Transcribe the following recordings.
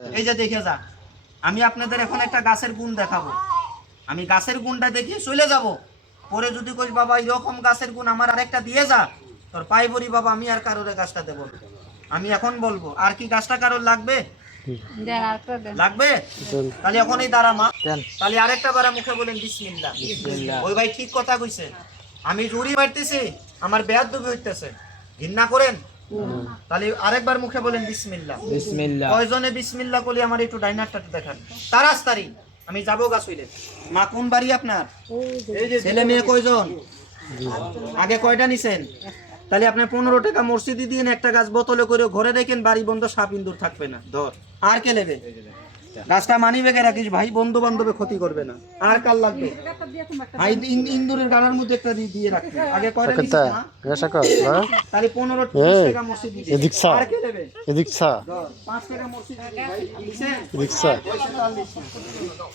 এই যে দেখে যা, আমি আপনাদের এখন একটা গাছের গুণ দেখাবো। আমি গাছের গুণটা দেখিয়ে চলে যাব, পরে যদি কই বাবা এরকম গাছের গুণ আমার আরেকটা দিয়ে যা, তোর পাই বলি বাবা আমি আর কারোর গাছটা দেবো। আমি এখন বলবো, আর কি গাছটা কারোর লাগবে? লাগবে? তাহলে এখনই দাঁড়া মা, তাহলে আরেকটা বারা মুখে বলেন বিসমিল্লাহ। ওই ভাই ঠিক কথা কইছে, আমি জুড়ি মারতেছি, আমার বেয়াদবি হইতেছে, ঘৃণা করেন? তাহলে আরেকবার মুখে বলেন বিসমিল্লাহ। বিসমিল্লাহ। কয়জনে বিসমিল্লাহ বলি আমার একটু ডাইনারটা দেখান তাড়াতাড়ি। আমি যাবো গাছ হইলে। মা কোন বাড়ি আপনার? ছেলে মেয়ে কয়জন? আগে কয়টা নিছেন? তাহলে আপনার 15 টাকা মসজিদে দিয়ে একটা গাছ বোতলে করে ঘরে রেখেন, বাড়ি বন্ধ, সাপ ইন্দুর থাকবে না। ধর আর কে নেবে? গাছটা মানি ব্যাগে রাখিস ভাই, বন্ধু বান্ধবে ক্ষতি করবে না। আর কাল লাগবে? ভাই ইন্দুরের গাড়ার মধ্যে একটা দিয়ে রাখবি। আগে কয়টা নিছিস না? তাহলে 15 টাকা মসজিদ দিবি। আর কে নেবে? 5 টাকা মসজিদ দিবি ভাই। দিছেন?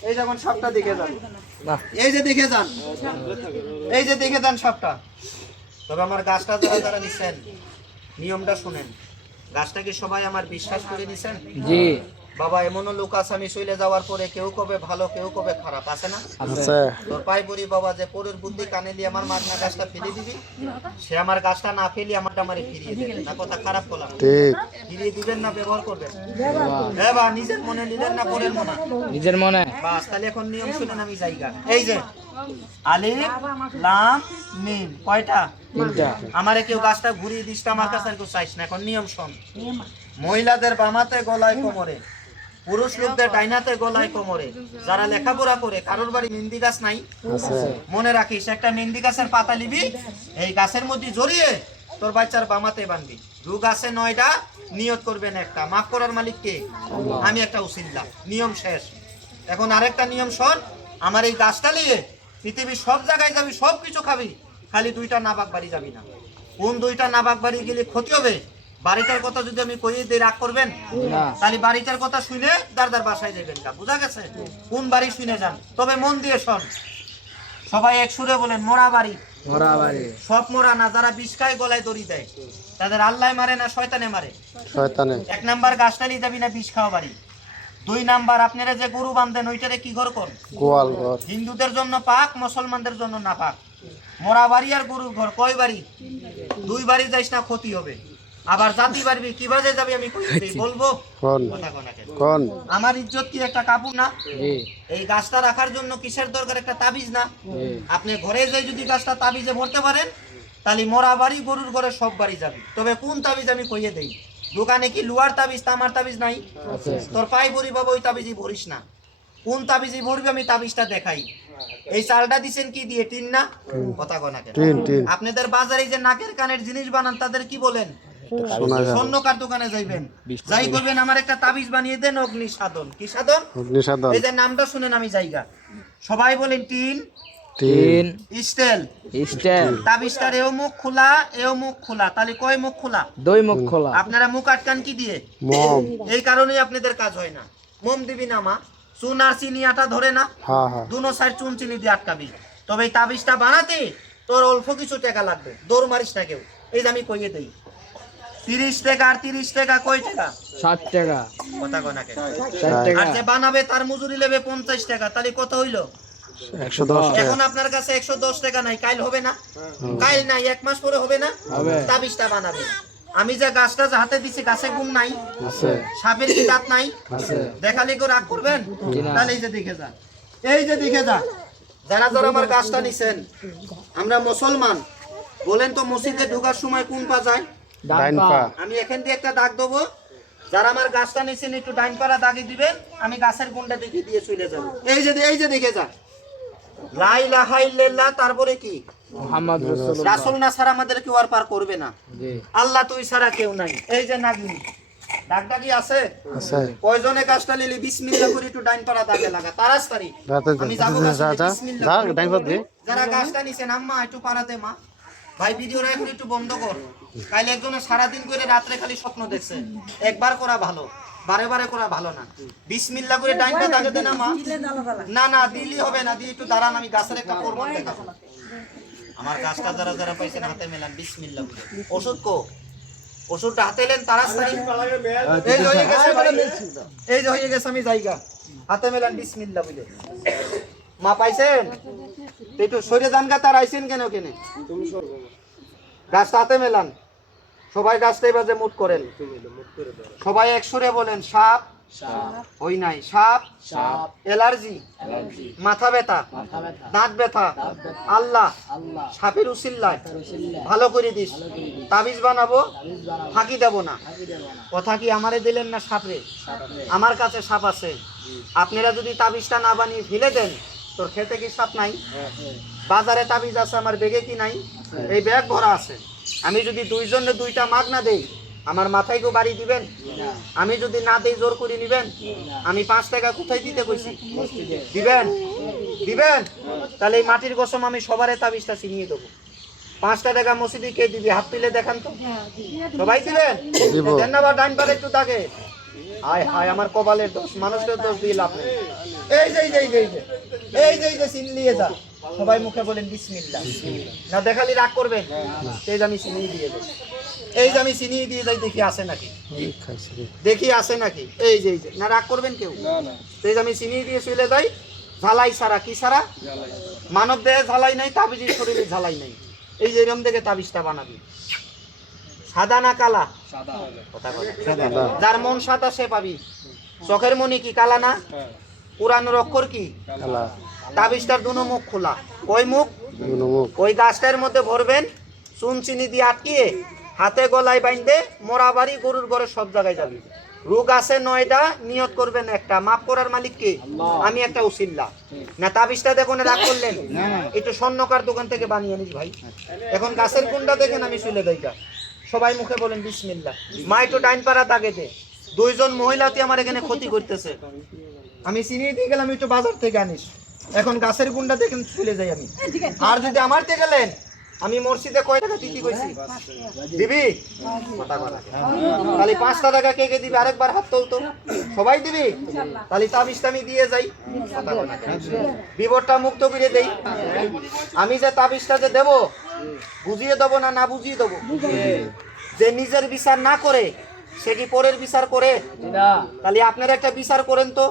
এই যখন সাপটা দেখে যান, এই যে দেখে যান, এই যে দেখে যান সাপটা। তবে আমার গাছটা যারা যারা নিছেন নিয়মটা শুনেন। গাছটা কি সবাই আমার বিশ্বাস করে নিছেন? জি বাবা। এমনও লোক আছে আমি চলে যাওয়ার পরে কেউ কবে ভালো কেউ কবে খারাপ, আছে না? আছে। তোর পাই বলি বাবা যে পরের বুদ্ধি কানে দিয়ে আমার মাগনা গাছটা ফেলে দিবি, সে আমার গাছটা না ফেলি আমারটা আমারে ফিরিয়ে দেবে না। কথা খারাপ বললাম? ঠিক। ফিরিয়ে দিবেন না ব্যবহার করবেন? হ্যাঁ বা নিজের মনে নিলেন না পরের মনে? নিজের মনে। বাস, তাহলে এখন নিয়ম শুনেন আমি জায়গা। এই যে আলিফ লাম মিম, কয়টা? তিনটা। আমারে কেউ গাছটা ঘুরিয়ে দিস, আমার কাছে আর কেউ চাইস না। এখন নিয়ম শোন। মহিলাদের বামাতে গলায় কোমরে, পুরুষ লোকদের ডাইনাতে গলায় কোমরে। যারা লেখাপড়া করে কারোর বাড়ি মেহেন্দি গাছ নাই? মনে রাখিস, একটা মেহেন্দি গাছের পাতা নিবি, এই গাছের মধ্যে জড়িয়ে তোর বাচ্চার বামাতে বাঁধবি। রোগ আছে 9টা, নিয়ত করবেন একটা। মাফ করার মালিক কে? আমি একটা উসিল্লা। নিয়ম শেষ। এখন আরেকটা নিয়ম শোন, আমার এই গাছটা নিয়ে পৃথিবীর সব জায়গায় যাবি, সব কিছু খাবি, খালি 2টা নাবাক বাড়ি যাবি না। কোন 2টা নাবাক বাড়ি গেলে ক্ষতি হবে? বাড়িটার কথা যদি আমি কইয়ে দিই রাগ করবেন? তাহলে বাড়িটার কথা শুনে দারদার বাসায় যাবেন না। বুঝা গেছে? কোন বাড়ি শুনে যান, তবে মন দিয়ে শোন। সবাই এক সুরে বলেন মোরা বাড়ি। মোরা বাড়ি। সব মোরা না, যারা বিষ খায় গলায় দড়ি দেয় তাদের আল্লাহ মারে না শয়তানে মারে? শয়তানে। 1 নাম্বার গাছটা নিয়ে যাবি না বিষ খাওয়া বাড়ি। 2 নাম্বার আপনারা যে গরু বাঁধেন ওইটারে কি ঘর কর? গোয়াল ঘর। হিন্দুদের জন্য পাক, মুসলমানদের জন্য না পাক। মোরা বাড়ি আর গরুর ঘর কয় বাড়ি? 2 বাড়ি যাইস না, ক্ষতি হবে। আবার জাতি বাড়বি কি বাজে যাবি আমি বলবো? কোন? আমার ইজ্জত কি একটা কাপড় না? এই গাছটা রাখার জন্য কিসের দরকার? একটা তাবিজ না? আপনি ঘরে যাই যদি গাছটা তাবিজে ভরতে পারেন, তাহলে মোরা বাড়ি গরুর ঘরে সব বাড়ি যাবে। তবে কোন তাবিজ আমি কইয়ে দেই। দোকানে কি লোহার তাবিজ তামার তাবিজ নাই? তোর পাই বলি বাবা ওই তাবিজই ভরিস না। কোন তাবিজই ভরবি আমি তাবিজটা দেখাই। এই চালটা দিছেন কি দিয়ে? টিন না? কথা কয় না কেন? আপনাদের বাজারে যে নাকের কানের জিনিস বানান তাদের কি বলেন? স্বর্ণকার দোকানে যাইবেন, যাই করবেন আমার একটা তাবিজ বানিয়ে দেন অগ্নি সাধন। কি সাধন? অগ্নি সাধন। এই যে নামটা শুনেন আমি জায়গা। সবাই বলেন টিন টিন স্টেল স্টেল। তাবিজটার এও মুখ খোলা এও মুখ খোলা, তাহলে কয় মুখ খোলা? 2 মুখ খোলা। আপনারা মুখ আটকান কি দিয়ে? মোম। এই কারণেই আপনাদের কাজ হয় না। মোম দিবি না মা, চুন আর চিনি আটা ধরে না? হ্যাঁ হ্যাঁ। দুনো সাইড চুন চিনি দিয়ে আটকাবি। তবে এই তাবিজটা বানাতে তোর অল্প কিছু টাকা লাগবে, দৌড় মারিস না কেউ। এই যে আমি কইয়ে দেই 30 টাকা আর 30 টাকা কয় টাকা? 60 টাকা। কথা কয় না কেন? 60 টাকা। আর যে বানাবে তার মজুরি নেবে 50 টাকা, তাহলে কত হইলো? 110 টাকা। এখন আপনার কাছে 110 টাকা নাই, কাল হবে না? কাল নাই, 1 মাস পরে হবে না? হবে। তাবিজটা বানাবে। আমি যে গাছটা হাতে দিছি গাছে গুণ নাই? আছে। সাপের কি দাঁত নাই? আছে। দেখালে কেউ রাগ করবেন? তাহলে এই যে দেখে যা, এই যে দেখে যা। যারা যারা আমার গাছটা নিছেন, আমরা মুসলমান, বলেন তো মসজিদে ঢোকার সময় কোন পা যায়? ডাইন পা। আমি এখান দিয়ে একটা দাগ দেবো, যারা আমার গাছটা নিছেন একটু ডাইন পাড়া দাগি দিবেন, আমি গাছের গুণটা দেখে দিয়ে চলে যাব। এই যে দেখে যা, লা ইলাহা ইল্লাল্লাহ, তারপরে কি? মুহাম্মদ রাসূলুল্লাহ। রাসূল না ছাড়া আমাদের কেউ আর পার করবে না। আল্লাহ তুই ছাড়া কেউ নাই। এই যে নাগিনি দাগটা কি আছে? আছে। কয়জনে গাছটা নিলি বিসমিল্লাহ করে একটু ডাইন পাড়া দাগে লাগা তাড়াতাড়ি। আমি যাব বিসমিল্লাহ ডাইন পাড়া দিয়ে। যারা গাছটা নিছেন আম্মা একটু পাড়াতে মা। ভাই ভিডিওটা এখন একটু বন্ধ কর। কাল একজনে সারা দিন করে রাতে খালি স্বপ্ন দেখছে। একবার করা ভালো, বারে বারে করা ভালো না। বিসমিল্লাহ করে ডাইন পাড়া দাগে দেন মা। না না দিলি হবে না, দিয়ে একটু দাঁড়ান, আমি গাছের একটা প্রমাণ দেখাবো। আমার গাছটা যারা যারা পাইছেন হাতে মেলান বিসমিল্লাহ বলে। ওষুধ কো ওষুধটা হাতে নেন তাড়াতাড়ি। এই যে হয়ে গেছে ভাই, এই যে হয়ে গেছে, আমি জায়গা হাতে মেলান বিসমিল্লাহ বলে। মা পাইছেন? একটু সরে যান গা, তার আইছেন কেন কেনে? গাছটা হাতে মেলান, সবাই গাছটা এবার মুট করেন, সবাই একসুরে বলেন সাপ, ওই নাই সাপ, অ্যালার্জি, মাথা ব্যথা, দাঁত ব্যথা, আল্লাহ সাপের উসিল্লায় ভালো করে দিস, তাবিজ বানাবো, ফাঁকি দেব না। কথা কি আমারে দিলেন না সাপরে? আমার কাছে সাপ আছে, আপনারা যদি তাবিজটা না বানিয়ে ফেলে দেন, তোর খেতে কি সাপ নাই? বাজারে তাবিজ আছে, আমার ব্যাগে কি নাই? এই ব্যাগ ভরা আছে। আমি যদি দুইজনে দুইটা মাগ না দেই, আমার মাথায় কেউ বাড়ি দিবেন? আমি যদি না দেই জোর করে নিবেন? আমি 5 টাকা কোথায় দিতে কইছি? দিবেন? দিবেন? তাহলে এই মাটির কসম আমি সবারে তাবিজটা চিনিয়ে দেবো। 5 টাকা মসজিদে কে দিবি? হাত তুলে দেখান তো। সবাই দিবেন? দেন না, বা ডাইন পারে একটু দাগে। হায় হায়, আমার কপালের দোষ, মানুষের দোষ দিয়ে লাভ নেই। এই যে এই যে এই যে এই যে এই যে চিনি নিয়ে যা, সবাই মুখে বলেন বিসমিল্লাহ। না দেখালি রাগ করবেন? এই যে আমি চিনি দিয়ে দেই, এই যে আমি চিনি দিয়ে যাই, দেখি আসে নাকি, দেখি আসে নাকি। এই যে না রাগ করবেন কেউ? এই যে আমি চিনি দিয়ে চলে যাই, ঝালাই সারা। কি সারা? মানব দেহে ঝালাই নাই, তাবিজের শরীরে ঝালাই নাই। এই যে এরকম দেখে তাবিজটা বানাবি। সাদা না কালা? যার মন সাদা সে পাবি। চোখের মনি কি কালা না? পুরানোর অক্ষর কি? তাবিজটার দুনো মুখ খোলা। ওই মুখ ওই গাছটার মধ্যে ভরবেন, চুন চিনি দিয়ে আটকিয়ে হাতে গলায় বাইন্ধে মোরা বাড়ি গরুর ঘরে সব জায়গায় যাবি। রোগ আছে 9টা, নিয়ত করবেন একটা। মাফ করার মালিক কে? আমি একটা উসিল্লা। না তাবিজটা দেখুন রাগ করলেন, একটু স্বর্ণকার দোকান থেকে বানিয়ে নিস ভাই। এখন গাছের কোনটা দেখেন, আমি চলে যাইটা। সবাই মুখে বলেন বিসমিল্লাহ। মা একটু ডাইন পাড়া দাগে দে, 2 জন মহিলাতে আমার এখানে ক্ষতি করতেছে। আমি চিনিয়ে দিয়ে গেলাম, একটু বাজার থেকে আনিস। এখন গাছের গুন্ডা দেখেন চলে যাই আমি। আর যদি আমার থেকে গেলেন, আমি মসজিদে কয় টাকা দিতে কইছি? দিবি? তাহলে 5 টাকা কে কে দিবি? আরেকবার হাত তোলতো। সবাই দিবি? তাহলে তাবিজটা আমি দিয়ে যাই, বিবরটা মুক্ত করে দেই। আমি যে তাবিজটা যে দেবো, বুঝিয়ে দেবো না না বুঝিয়ে দেবো? যে নিজের বিচার না করে সে কি পরের বিচার করে? তাহলে আপনারা একটা বিচার করেন তো।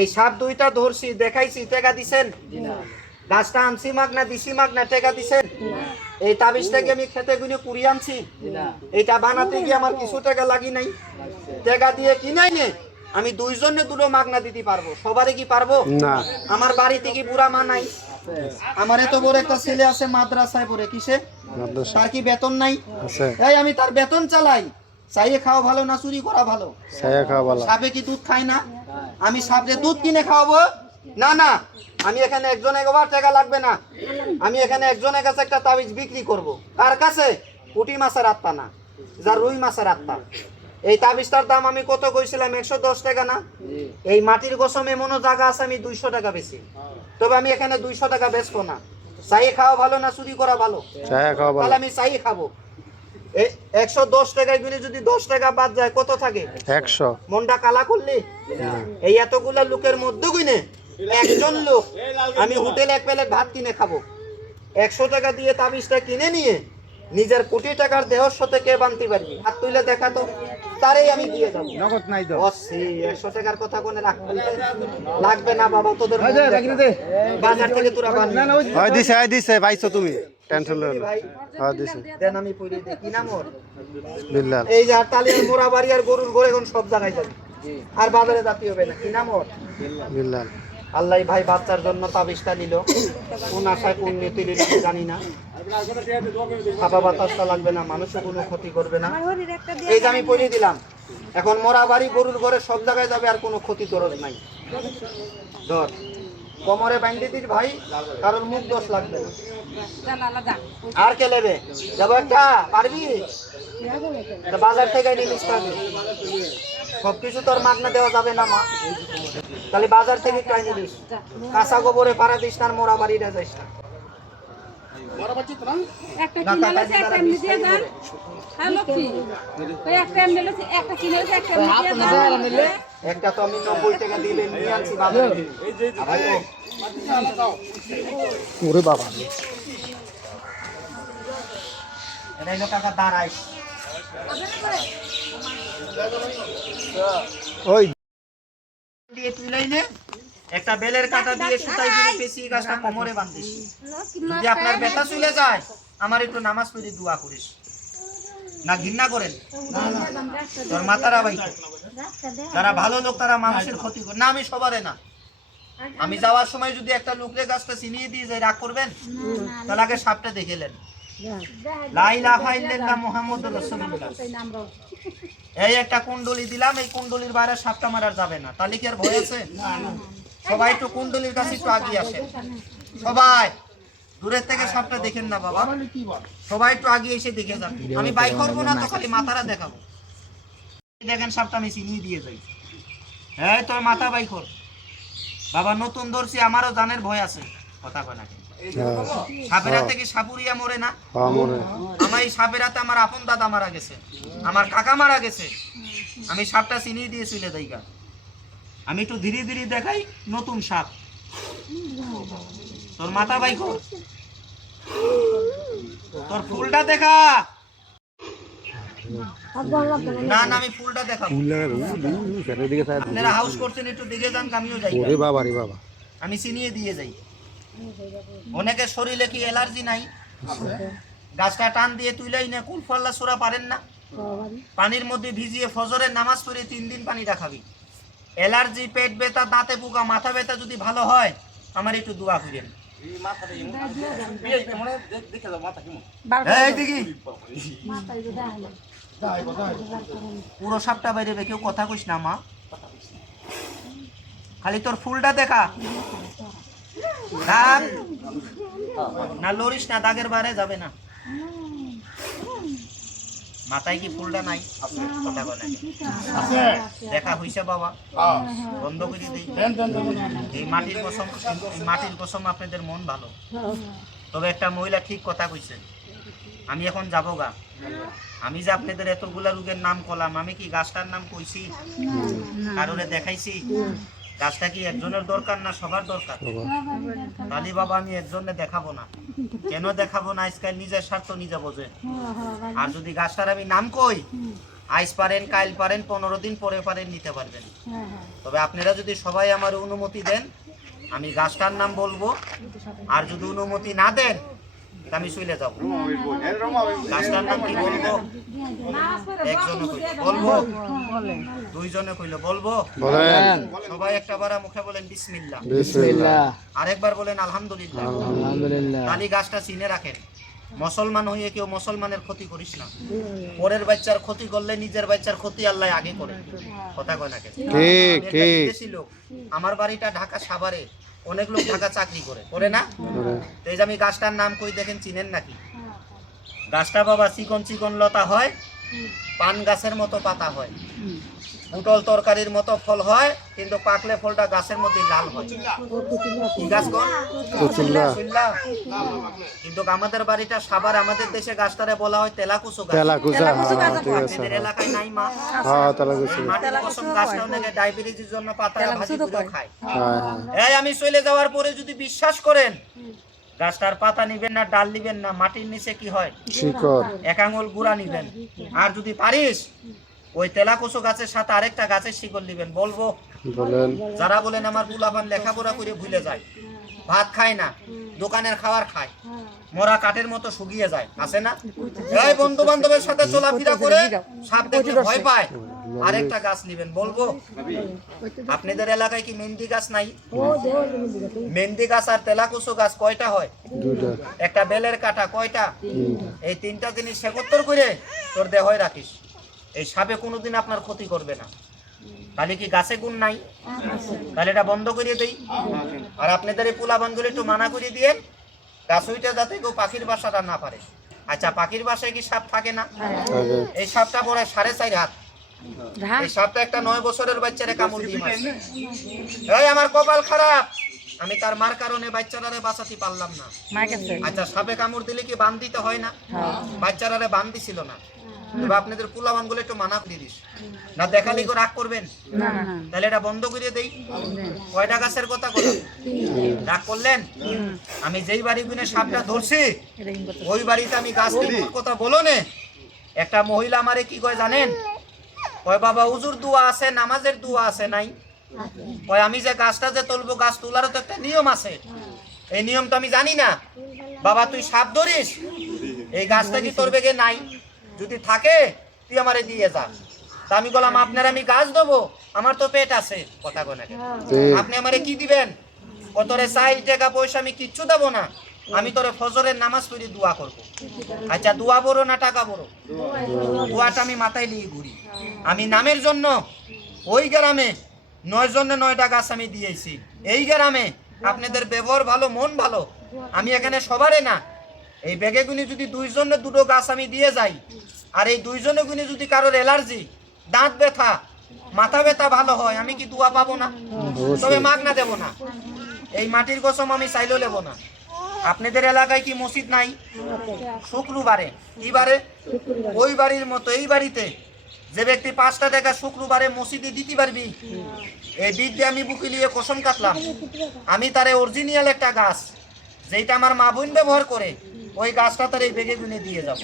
এই সাপ 2টা ধরছি, দেখাইছি, টাকা দিছেন? গাছটা আনছি মাগনা, দিছি মাগনা, টাকা দিছেন? এই তাবিজটাকে আমি খেতে গুনে কুড়িয়ে আনছি, এইটা বানাতে গিয়ে আমার কিছু টাকা লাগি নাই? টাকা দিয়ে কিনাই নে আমি 2 জনে 2টো মাগনা দিতে পারবো, সবারে কি পারবো? না। আমার বাড়িতে কি বুড়া মা নাই? আমার এত বড় একটা ছেলে আছে মাদ্রাসায় পড়ে, কিসে? তার কি বেতন নাই? এই আমি তার বেতন চালাই। চাইয়ে খাওয়া ভালো না চুরি করা ভালো? চাইয়ে খাওয়া ভালো। সাপে কি দুধ খায় না? আমি সাপে দুধ কিনে খাওয়াবো? না না, আমি এখানে একজনের টাকা লাগবে না। আমি এখানে একজনের কাছে একটা তাবিজ বিক্রি করব। কার কাছে? পুঁটি মাছের আত্মা না, যার রুই মাছের আত্মা। এই তাবিজটার দাম আমি কত কইছিলাম? 110 টাকা না? এই মাটির কসম এমনও জায়গা আছে আমি 200 টাকা বেশি। তবে আমি এখানে 200 টাকা বেচবো না। চাইয়ে খাওয়া ভালো না চুরি করা ভালো? তাহলে আমি চাইয়ে খাবো। 110 টাকায় গুনে যদি 10 টাকা বাদ যায় কত থাকে? 100। মনটা কালা করলি? এই এতগুলা লোকের মধ্যে গুনে একজন লোক আমি হোটেলে 1 প্লেট ভাত কিনে খাবো। 100 টাকা দিয়ে তাবিজটা কিনে নিয়ে নিজের কোটি টাকার দেহর সাথে কে বানতে পারবি? হাত তুলে দেখা তো, তারই আমি দিয়ে যাবো। নগদ নাই তো? 100 টাকার কথা কোনে রাখতে লাগবে না বাবা, তোদের বাজার থেকে তোরা বানিয়ে হয় দিছে ভাইছো তুমি, টেনশন লও না। হ্যাঁ দিছে, দেন আমি পড়ে দেই। কি নাম ওর? বিল্লাল। এই যে তালিয়ার মোরা বাড়ি আর গরুর ঘরে এখন সব জায়গায় যাবে, আর বাজারে যাতে হবে না। কি নাম ওর? বিল্লাল। আল্লাহ ভাই বাচ্চার জন্য তাবিজটা নিল, কোন আশায় কোন নীতি নিল জানি না। খাপা বাতাসটা লাগবে না, মানুষের কোনো ক্ষতি করবে না। এই যে আমি পড়িয়ে দিলাম, এখন মোরা বাড়ি গরুর ঘরে সব জায়গায় যাবে, আর কোনো ক্ষতি তোর নাই। ধর কোমরে বাইন্ধে দিস ভাই, কারোর মুখ দোষ লাগবে না। আর কে নেবে? যাবো একটা, পারবি? বাজার থেকে নিলিস, সবকিছু তোর মাগনা দেওয়া যাবে না মা, তাহলে বাজার থেকে ট্রাই নিলিস। কাঁচা গোবরে পাড়া দিস না, মোরা বাড়িটা যাইস না। একটা তো আমি 90 টাকা দিলে নিয়ে আনছি বাজারে। ওরে বাবা, কাকা দাঁড়াইস, ওই দিয়ে তুলাইলে একটা বেলের কাটা দিয়ে সুতাই দিয়ে পেঁচিয়ে গাছটা কোমরে বাঁধিস। যদি আপনার ব্যথা চলে যায় আমার একটু নামাজ পড়ে দোয়া করিস। না ঘৃণা করেন? তোর মাতারা ভাই যারা ভালো লোক তারা মানুষের ক্ষতি করে না, আমি সবারে না। আমি যাওয়ার সময় যদি একটা লোকরে গাছটা চিনিয়ে দিয়ে যাই রাগ করবেন? তাহলে আগে সাপটা দেখেলেন। লা ইলাহা ইল্লাল্লাহ মুহাম্মাদুর রাসূলুল্লাহ। এই একটা কুণ্ডলি দিলাম, এই কুণ্ডলির বাইরে সাপটা মারার যাবে না, তাহলে কি আর ভয় আছে? সবাই একটু কুণ্ডলির কাছে একটু আগিয়ে আসেন। সবাই দূরের থেকে সাপটা দেখেন না বাবা, সবাই একটু আগিয়ে এসে দেখে যান। আমি বাই করবো না তো, খালি মাথাটা দেখাবো। দেখেন সাপটা আমি চিনিয়ে দিয়ে যাই। হ্যাঁ তোর মাথা বাই কর বাবা। নতুন ধরছি, আমারও জানের ভয় আছে। কথা কয় না কেন? সাপের হাতে কি সাপুরিয়া মরে না? আমার এই সাপের হাতে আমার আপন দাদা মারা গেছে, আমার কাকা মারা গেছে। আমি সাপটা চিনিয়ে দিয়ে চলে যাই গা। আমি একটু ধীরে ধীরে দেখাই নতুন সাপ। তোর মাথা বাই কর, তোর ফুলটা দেখা। না না আমি ফুলটা দেখাবো। আপনারা হাউস করছেন, একটু দেখে যান, আমিও যাই। আমি চিনিয়ে দিয়ে যাই। অনেকের শরীরে কি অ্যালার্জি নাই? গাছটা টান দিয়ে তুইলাই না কুল ফল্লা সোরা পারেন না? পানির মধ্যে ভিজিয়ে ফজরের নামাজ পড়ে 3 দিন পানিটা খাবি। অ্যালার্জি, পেট ব্যথা, দাঁতে পোকা, মাথা ব্যথা যদি ভালো হয় আমার একটু দোয়া করেন। পুরো সাপটা বাইরে কেউ কথা কইস না মা, খালি তোর ফুলটা দেখা। দাগ না লড়িস না, দাগের বাইরে যাবে না। মাথায় কি ফুলটা নাই? কথা বলে দেখা হইছে বাবা, বন্ধ করে দিই। এই মাটির কসম, মাটির কসম আপনাদের মন ভালো। তবে একটা মহিলা ঠিক কথা কইছে, আমি এখন যাবো গা। আমি যে আপনাদের এতগুলা রোগের নাম করলাম, আমি কি গাছটার নাম কইছি? কারোরে দেখাইছি? গাছটা কি একজনের দরকার না সবার দরকার? তাহলে বাবা আমি একজনে দেখাবো না। কেন দেখাবো না? আজকাল নিজের স্বার্থ নিজে বোঝে। আর যদি গাছটার আমি নাম কই, আইস পারেন, কাইল পারেন, 15 দিন পরে পারেন, নিতে পারবেন। তবে আপনারা যদি সবাই আমার অনুমতি দেন আমি গাছটার নাম বলবো। আর যদি অনুমতি না দেন আমি চলে যাবো। গাছটার নাম কি বলবো? একজনে বলবো, দুইজনে কইলে বলবো। সবাই একটা বার মুখে বলেন বিসমিল্লাহ, আরেকবার বলেন আলহামদুলিল্লাহ। তালি গাছটা চিনে রাখেন। মুসলমান হয়ে কেউ মুসলমানের ক্ষতি করিস না। পরের বাচ্চার ক্ষতি করলে নিজের বাচ্চার ক্ষতি আল্লাহ আগে করে। কথা কয় না কেন? ঠিক ঠিক। আমার বাড়িটা ঢাকা সাভারে, অনেক লোক ঢাকা চাকরি করে না? তো এই যে আমি গাছটার নাম কই দেখেন, চিনেন নাকি? গাছটা বাবা চিকন চিকন লতা হয়, পান গাছের মতো পাতা হয়, পুটল তরকারির মতো ফল হয়, কিন্তু পাকলে ফলটা গাছের মধ্যে লাল হয়। কি গাছ কোন? কিন্তু আমাদের বাড়িটা সাভার, আমাদের দেশে গাছটারে বলা হয় তেলাকুচো গাছ। আপনাদের এলাকায় নাই মা? মাটির কসম গাছটা অনেকে ডায়াবেটিসের জন্য পাতা ভাজি করে খায়। এই আমি চলে যাওয়ার পরে যদি বিশ্বাস করেন, গাছটার পাতা নিবেন না, ডাল নিবেন না, মাটির নিচে কি হয় শিকড়, 1 আঙুল গুড়া নিবেন। আর যদি পারিস ওই তেলাকুচো গাছের সাথে আরেকটা গাছের শিকড় নিবেন। বলবো? যারা বলেন আমার বুলাবান লেখাপড়া করে ভুলে যায়, ভাত খায় না, দোকানের খাবার খায়, মরা কাঠের মতো শুকিয়ে যায়, আছে না? এই বন্ধু বান্ধবের সাথে চলাফেরা করে সাপ দেখলে ভয় পায়, আরেকটা গাছ নিবেন। বলবো? আপনাদের এলাকায় কি মেহেন্দি গাছ নাই? মেহেন্দি গাছ আর তেলাকুচো গাছ কয়টা হয়? একটা বেলের কাটা কয়টা? এই 3টা জিনিস একত্র করে তোর দেহয় রাখিস, এই সাপে কোনোদিন আপনার ক্ষতি করবে না। তাহলে কি গাছে গুণ নাই? তাহলে এটা বন্ধ করে দেই। আর আপনাদের এই পোলা বান্ধবী একটু মানা করে দিয়ে, গাছ ওইটা যাতে কেউ পাখির বাসাটা না পারে। আচ্ছা পাখির বাসায় কি সাপ থাকে না? এই সাপটা বড় 4.5 হাত। এই সাপটা একটা 9 বছরের বাচ্চারে কামড় দিয়ে মারছে। এই আমার কপাল খারাপ, আমি তার মার কারণে বাচ্চাটারে বাঁচাতে পারলাম না। আচ্ছা সাপে কামড় দিলে কি বান দিতে হয় না? বাচ্চাটারে বান দিছিল না। তবে আপনাদের পোলাবান গুলো একটু মানা করে দিস না, দেখালি করে রাগ করবেন। তাহলে এটা বন্ধ করে দেই। কয়টা গাছের কথা বললাম? রাগ করলেন? আমি যেই বাড়ি গুনে সাপটা ধরছি ওই বাড়িতে আমি গাছ কথা বলো নে, একটা মহিলা আমারে কি কয় জানেন, কয় বাবা হুজুর দোয়া আছে, নামাজের দোয়া আছে নাই? কয় আমি যে গাছটা যে তুলবো, গাছ তোলারও তো একটা নিয়ম আছে, এই নিয়ম তো আমি জানি না। বাবা তুই সাপ ধরিস, এই গাছটা কি তোর বেগে নাই? যদি থাকে তুই আমারে দিয়ে যা। তা আমি বললাম আপনার আমি গাছ দেবো, আমার তো পেট আছে। কথা কোনে আপনি আমারে কি দিবেন? তোরে 4 টাকা পয়সা আমি কিচ্ছু দেবো না, আমি তোরে ফজরের নামাজ পড়ি দোয়া করবো। আচ্ছা দোয়া বড় না টাকা বড়? দোয়াটা আমি মাথায় নিয়ে ঘুরি। আমি নামের জন্য ওই গ্রামে 9 জনে 9টা গাছ আমি দিয়েছি। এই গ্রামে আপনাদের ব্যবহার ভালো, মন ভালো, আমি এখানে সবারে না, এই ব্যাগে গুনি যদি 2 জনের 2টো গাছ আমি দিয়ে যাই, আর এই 2 জনে গুনি যদি কারোর অ্যালার্জি, দাঁত ব্যথা, মাথা ব্যথা ভালো হয়, আমি কি দোয়া পাবো না? তবে মাগনা দেব না, এই মাটির কসম আমি চাইলেও নেব না। আপনাদের এলাকায় কি মসজিদ নাই? শুক্রবারে কি বারে? ওই বাড়ির মতো এই বাড়িতে যে ব্যক্তি 5টা টাকা শুক্রবারে মসজিদে দিতে পারবি, এই বিদ্যে আমি বুকে নিয়ে কসম কাটলাম, আমি তারে অরিজিনাল একটা গাছ যেটা আমার মা বোন ব্যবহার করে, ওই গাছটা তার এই বেগে গুনে দিয়ে যাব।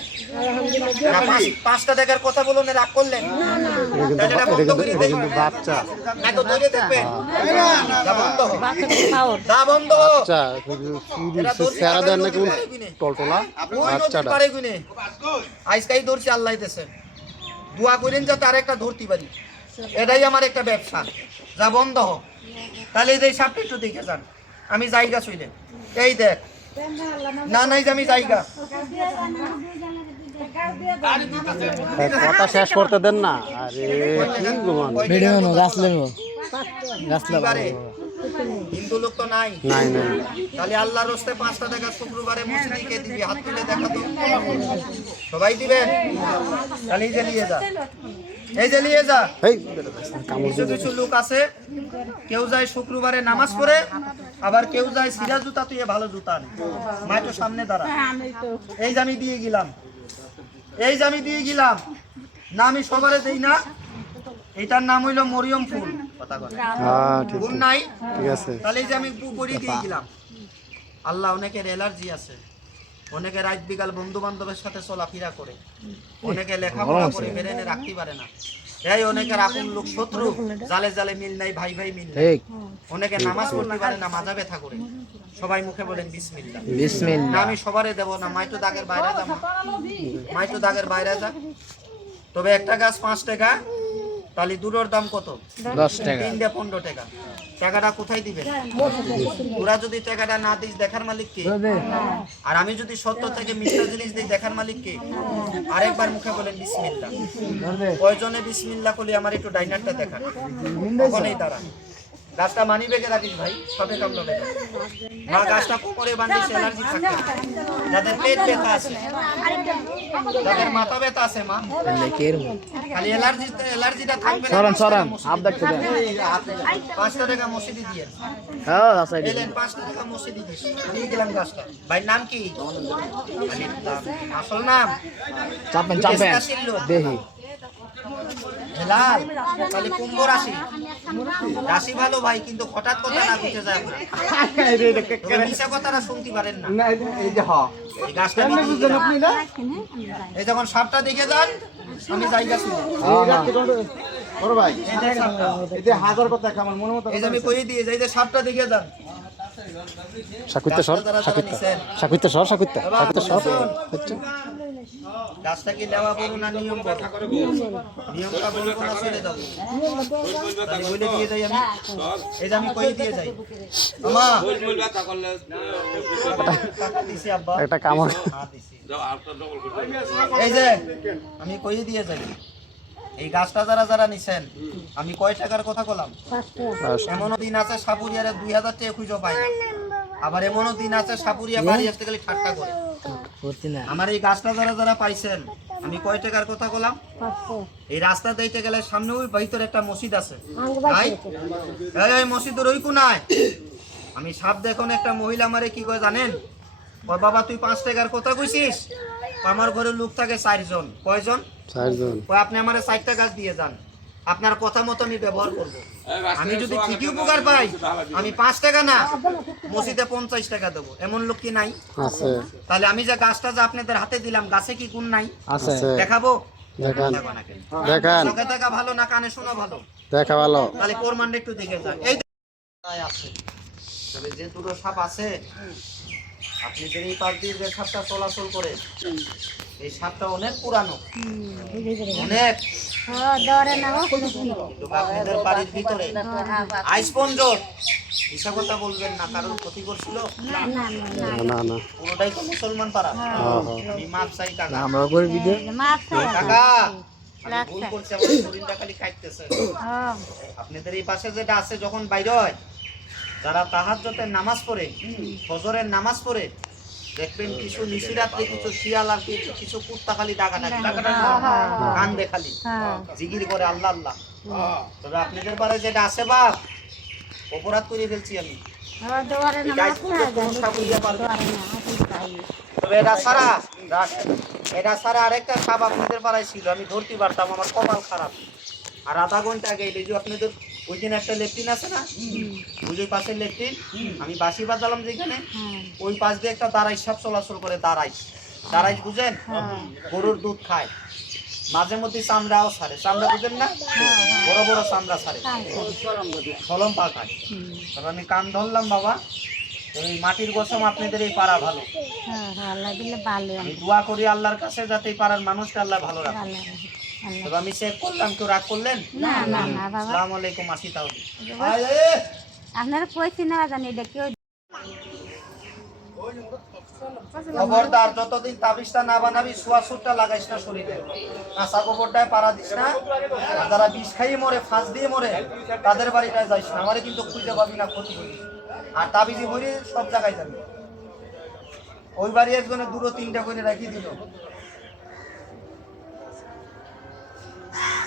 না 5টা টাকার কথা বলুন, রাগ করলেন? তাহলে এটা বন্ধ করে দেই। বাচ্চা না তো ধরে দেখবেন, যা বন্ধ হোক, যা বন্ধ হোক। আচ্ছা সেরা দেন নাকি টলটলা বাচ্চাটা পারে গুনে আজকাই ধরছি, আল্লাহ দিতেছে, দোয়া করেন যাতে আরেকটা ধরতে পারি, এটাই আমার একটা ব্যবসা। যা বন্ধ হোক। তাহলে এই সাপটা একটু দেখে যান, আমি জায়গা চইলে এই দেখ না নাই যে আমি জায়গা কথা শেষ করতে দেন না। আরে কি ঘুমান ভিডিও নো গাছ লেবো শুক্রবারে হিন্দু লোক তো নাই। নাই নাই তাহলে আল্লাহর রাস্তায় 5টা টাকা শুক্রবারে মসজিদে কে দিবি? হাত তুলে দেখা তো, সবাই দিবেন। তাহলে এই যে নিয়ে যা, এই যে নিয়ে যা। এই কিছু কিছু লোক আছে, কেউ যায় শুক্রবারে নামাজ পড়ে, আবার কেউ যায় সিরা জুতা তুই ভালো জুতা আনে। মাই তো সামনে দাঁড়া, এই যে আমি দিয়ে গেলাম, এই যে আমি দিয়ে গেলাম না, আমি সবারে দেই না। এটার নাম হইলো মরিয়ম ফুল। কথা বলে হ্যাঁ ঠিক ফুল নাই, ঠিক আছে। তাহলে এই যে আমি পরি দিয়ে গেলাম। আল্লাহ অনেকের অ্যালার্জি আছে, অনেকে রাত বিকাল বন্ধু বান্ধবের সাথে চলাফেরা করে, অনেকে লেখাপড়া করে বেরেনে রাখতে পারে না, এই অনেকের আপন লোক শত্রু, জালে জালে মিল নাই, ভাই ভাই মিল নাই, অনেকে নামাজ পড়তে পারে না, মাজা ব্যথা করে। সবাই মুখে বলেন বিসমিল্লাহ। বিসমিল্লাহ। না আমি সবারে দেব না, মাইতো দাগের বাইরে যা, মাইতো দাগের বাইরে যা। তবে একটা গাছ 5 টাকা, তাহলে দুটোর দাম কত? 10 টাকা। 3 দিয়ে 15 টাকা। টাকাটা কোথায় দিবেন? তোরা যদি টাকাটা না দিস দেখার মালিক কে? আর আমি যদি সত্য থেকে মিথ্যা জিনিস দিই দেখার মালিক কে? আরেকবার মুখে বলেন বিসমিল্লাহ। কয়জনে বিসমিল্লাহ করলে আমার একটু ডাইনারটা দেখান, ওখানেই দাঁড়ান। গাছটা মানি বেগে রাখিস ভাই, সবে কামড়াবে না। মা গাছটা কোমরে বাঁধিস, অ্যালার্জি থাকে, যাদের পেট ব্যথা আছে, যাদের মাথা ব্যথা আছে, মা খালি অ্যালার্জিটা থাকবে না। সরান সরান আপ দেখতে দেন। 5টা টাকা মসজিদে দিয়ে হ্যাঁ আসাই এলেন, 5টা টাকা মসজিদে দিস, দিয়ে গেলাম গাছটা। ভাই নাম কি? আসল নাম চাপেন চাপেন দেখি হেলাল। তাহলে কুম্ভ রাশি, রাশি ভালো ভাই, কিন্তু হঠাৎ কথা না ঘুরতে যায় আপনার, তবে মিশা কথাটা শুনতে পারেন না। এই গাছটা আমি দিয়ে গেলাম। এই যখন সাপটা দেখে যান, আমি জায়গা ছিল, বড় ভাই এই যে সাপটা, এই যে হাজার কথা আমার মনে মতো এই যে আমি কই দিয়ে যাই, যে সাপটা দেখে যান। সাকুইতে সর সাকুইতে সাকুইতে সর সাকুইতে সাকুইতে সর আচ্ছা গাছটা কি নেওয়া বড় না নিয়ম বড়? নিয়মটা বলবো না, চলে যাবো, আমি বলে দিয়ে যাই। আমি এই যে আমি কই দিয়ে যাই, আমা টাকা দিছি আব্বা, একটা কামড় হ্যাঁ দিছি। এই যে আমি কই দিয়ে যাই, এই গাছটা যারা যারা নিছেন, আমি কয় টাকার কথা বললাম? এমনও দিন আছে সাপুরিয়ারে 2000 টাকা খুঁজে পায় না, আবার এমনও দিন আছে সাপুরিয়া বাড়ি আসতে গেলে ঠাট্টা করে। আমার এই গাছটা যারা যারা পাইছেন, আমি কয় টাকার কথা বললাম? এই রাস্তা দিতে গেলে সামনে ওই ভিতরে একটা মসজিদ আছে, নাই? এই মসজিদের ওই কোনায় আমি সাপ দেখুন, একটা মহিলা আমারে কি কয় জানেন? কয় বাবা তুই 5 টাকার কথা কইছিস, আমার ঘরে লোক থাকে 4 জন। কয়জন? 4 জন। কয় আপনি আমারে 4টা গাছ দিয়ে যান। আপনার কথা মতো আমি ব্যবহার করব। আমি যদি ঠিকই উপকার পাই, আমি 5 টাকা না মসজিদে 50 টাকা দেবো, এমন লোক কি নাই? আছে তাহলে আমি যে গাছটা যে আপনাদের হাতে দিলাম, গাছে কি গুণ নাই? আছে দেখাবো? দেখান দেখাবো না কেন? দেখান চোখে দেখা ভালো না কানে শোনা ভালো? দেখা ভালো তাহলে প্রমাণটা একটু দেখে যান। এই আছে, তবে যে দুটো সাপ আছে, আপনি যে এই পাশ দিয়ে যে সাপটা চলাচল করে, এই সাপটা অনেক পুরানো, অনেক আপনাদের বাড়ির ভিতরে আইস পঞ্জর, মিশা কথা বলবেন না, কারোর ক্ষতি করছিল? না না না পুরোটাই তো মুসলমান পাড়া। আমি মাপ চাই কাকা। আমরা করে ভিডিও কাকা, আমি ভুল করছি, আমার শরীরটা খালি কাটতেছে। আপনাদের এই পাশে যেটা আছে, যখন বাইরে হয়, যারা তাহাজ্জুদের নামাজ পড়ে, ফজরের নামাজ পড়ে, দেখবেন কিছু নিশিরাত্রে কিছু শিয়াল আর কিছু কুত্তা খালি ডাকাডাকি কান দে খালি জিগির করে আল্লাহ আল্লাহ। তবে আপনাদের পারে যেটা আছে বাপ, অপরাধ করে ফেলছি আমি। এই গাছগুলো কোনো সাপ উড়িয়ে পারবে না। তবে এটা ছাড়া আরেকটা সাপ আপনাদের পাড়ায় ছিল, আমি ধরতে পারতাম, আমার কপাল খারাপ। আর আধা ঘন্টা আগে এই যে আপনাদের ওই দিন একটা লেট্রিন আছে না, ওই যে পাশের লেট্রিন, আমি বাসি বাজালাম যেখানে, ওই পাশ দিয়ে একটা দাঁড়াই সাপ চলাচল করে। দাঁড়াই বুঝেন? গরুর দুধ খায়, মাঝে মধ্যে চামড়াও ছাড়ে। চামড়া বুঝেন না? বড় বড় চামড়া ছাড়ে, কলম পাকায়। তবে আমি কান ধরলাম বাবা, এই মাটির কসম আপনাদের এই পাড়া ভালো। আমি দোয়া করি আল্লাহর কাছে যাতে এই পাড়ার মানুষকে আল্লাহ ভালো রাখে। তবে আমি চেক করলাম, কেউ রাগ করলেন? আসসালামু আলাইকুম, আসি তাহলে। আপনারা কইছি না জানি এটা কেউ খবরদার, যতদিন তাবিজটা না বানাবি সুয়াসুরটা লাগাইস না শরীরে, কাঁচা গোবরটায় পাড়া দিস না। আর যারা বিষ খাইয়ে মরে, ফাঁস দিয়ে মরে, তাদের বাড়িটায় যাইস না, আমারে কিন্তু খুঁজে পাবি না, ক্ষতি করিস। আর তাবিজি মরি সব জায়গায় যাবি। ওই বাড়ি একজনে 2-3টা করে রাখি দিল।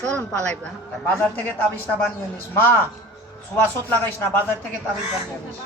চলুন পালাইবা বাজার থেকে তাবিজটা বানিয়ে নিস মা, সুয়াসুত লাগাইস না, বাজার থেকে তাবিজ বানিয়ে নিস।